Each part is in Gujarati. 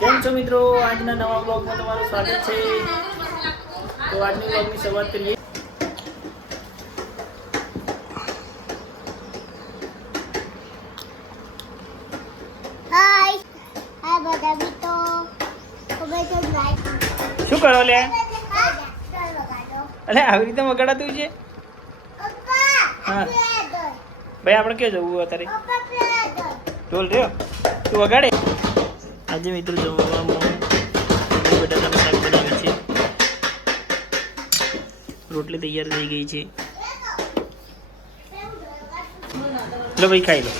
કેમ છો મિત્રો? આજના નવા બ્લોગમાં તમારું સ્વાગત છે. તો આજની બ્લોગની શરૂઆત કરીએ. શું કરો લે? અલે આવી રીતે વગાડાતું છે? હા ભાઈ, આપણે ક્યાં જવું અત્યારે? ઢોલ રહ્યો તું વગાડે. આજે મિત્રો જમવામાં બટાકાનું શાક બનાવે છે. રોટલી તૈયાર થઈ ગઈ છે. લો ભાઈ, ખાઈ લો.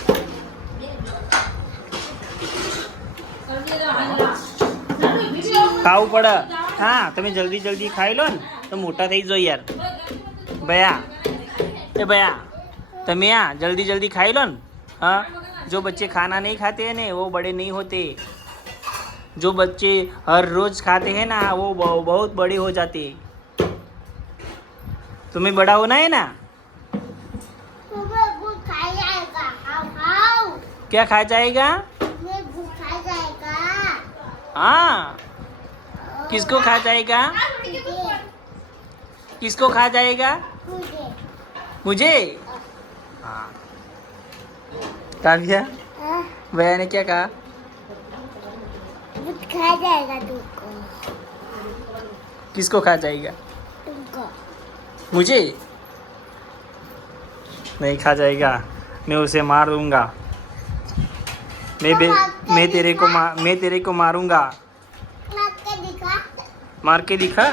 ખાવું પડે. હા, તમે જલ્દી જલ્દી ખાઈ લો ને તો મોટા થઈ જાઓ યાર. ભયા भैया તમે जल्दी जल्दी खाई लो ना. हाँ, जो बच्चे खाना नहीं खाते हैं ना वो बड़े नहीं होते. जो बच्चे हर रोज खाते हैं ना वो बहुत बड़े हो जाते. तुम्हें बड़ा होना है ना. क्या खा जाएगा? हाँ, किसको खा जाएगा? किसको खा जाएगा? मुझे. हाँ, काव्या भैया ने क्या कहा? खा जाएगा तुमको. किसको खा जाएगा? तुमको. मुझे नहीं खा जाएगा. मैं उसे मार दूंगा. मैं तेरे को मारूंगा. मार के दिखा.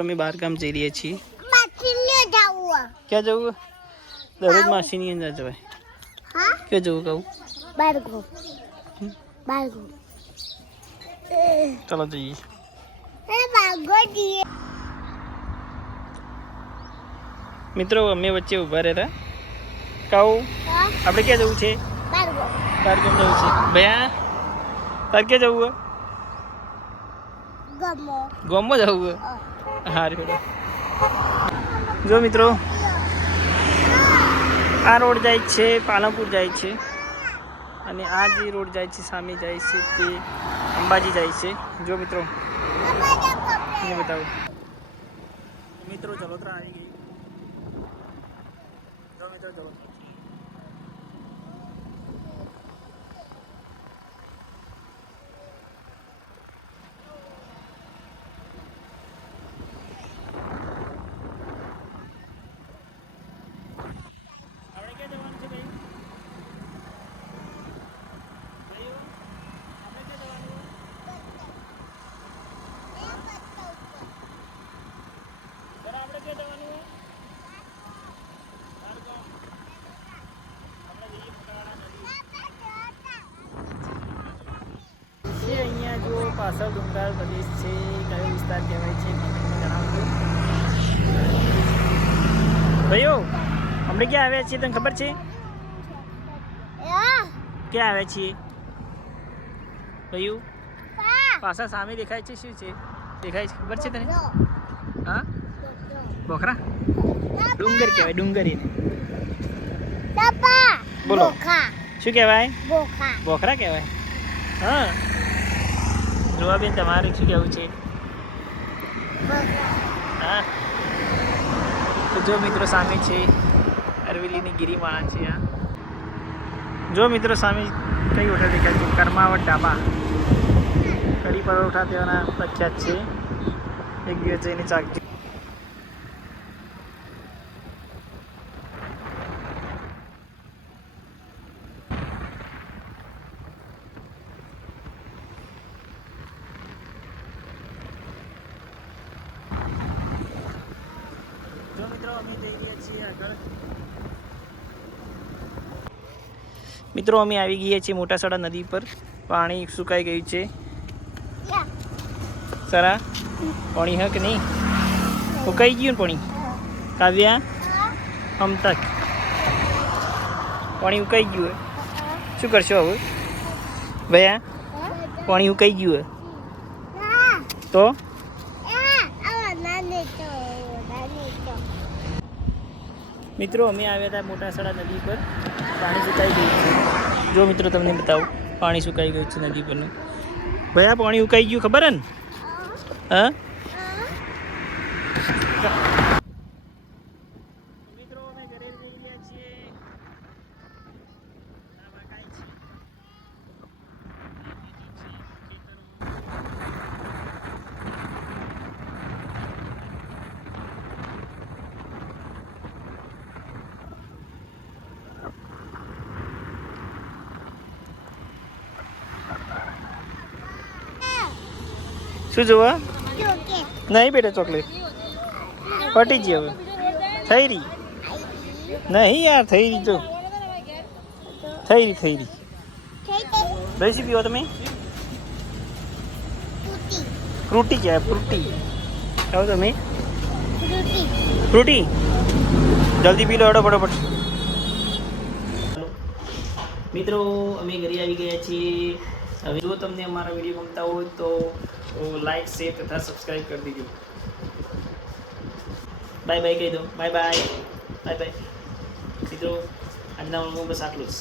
અમે બહાર કામ જઈ રહ્યા છીએ. ક્યાં જવું? દરરોજ માસીની અંદર જવાય. ક્યાં જવું કહું? ચાલો જઈએ. મિત્રો અમે વચ્ચે ઊભા રહેતા. કહું આપણે ક્યાં જવું છે? બહાર કેમ જવું છે ભૈયા? તાર ક્યાં જવું? ગોમમાં જવું? હારું. જો મિત્રો, આ રોડ જાય છે પાલનપુર જાય છે, અને આ જે રોડ જાય છે સામે જાય છે તે અંબાજી જાય છે. જો મિત્રો તમને બતાવું. મિત્રો જલોત્રા આવી ગઈ. જો મિત્રો જલોત્રા. અહીંયા જો પાછળ ડુંગરાળ પ્રદેશ છે. કયો વિસ્તાર કહેવાય છે કમેન્ટમાં જણાવજો. ભાઈઓ, આપણે ક્યાં આવ્યા છીએ તને ખબર છે? ક્યાં આવ્યા છીએ ભાઈઓ? પાછળ સામે દેખાય છે શું છે? દેખાય છે ખબર છે તને? હા, બોખરા ડુંગર કહેવાય. ડુંગર એને બોલો શું કહેવાય? બોખરા કહેવાય. હા, જોવા બેન તમારે શું કહેવું છે? હા, તો જો મિત્રો સામે છે અરવલ્લીની ગિરિમાળા છે. આ જો મિત્રો સામે કઈ હોટલ દેખાય છે? કર્માવટ ઢાબા. કઢી પરોઠા તેઓના પ્રખ્યાત છે. એક દિવસ જઈને ચાખજો. મિત્રો અમે આવી ગયા છીએ મોટાસડા નદી પર. પાણી સુકાઈ ગયું છે. સરા પાણી હક નહીં સુકાઈ ગયું ને પાણી. કાવ્યા હમ તક પાણી ઉકાઈ ગયું. શું કરશો હવે ભૈયા? પાણી ઉકાઈ ગયું તો મિત્રો અમે આવ્યા હતા મોટાસડા નદી પર. પાણી સુકાઈ ગયું છે. જો મિત્રો તમને બતાવું પાણી સુકાઈ ગયું છે નદી પરનું. ભયા પાણી ઉકાઈ ગયું ખબર હે ને? હા મિત્રો અમે ઘરે જઈ રહ્યા છીએ. શું જોવા? નહીં બેટા ચોકલેટ પટી ગઈ હવે થઈ રહી નહીં યાર થઈ રહી જો થઈ રહી બેસી પીવો તમે ફ્રૂટી કહેવાય ફ્રૂટી ખાઓ તમે ફ્રૂટી જલ્દી પી લો હેડો ફટાફટ. મિત્રો અમે ઘરે આવી ગયા છીએ. હવે જો તમને અમારા વિડીયો ગમતા હોય તો લાઈક શેર તથા સબસ્ક્રાઈબ કરી દીજો. બાય બાય કહી દો. બાય બાય બાય બાય મિત્રો આજના બસ આટલું જ.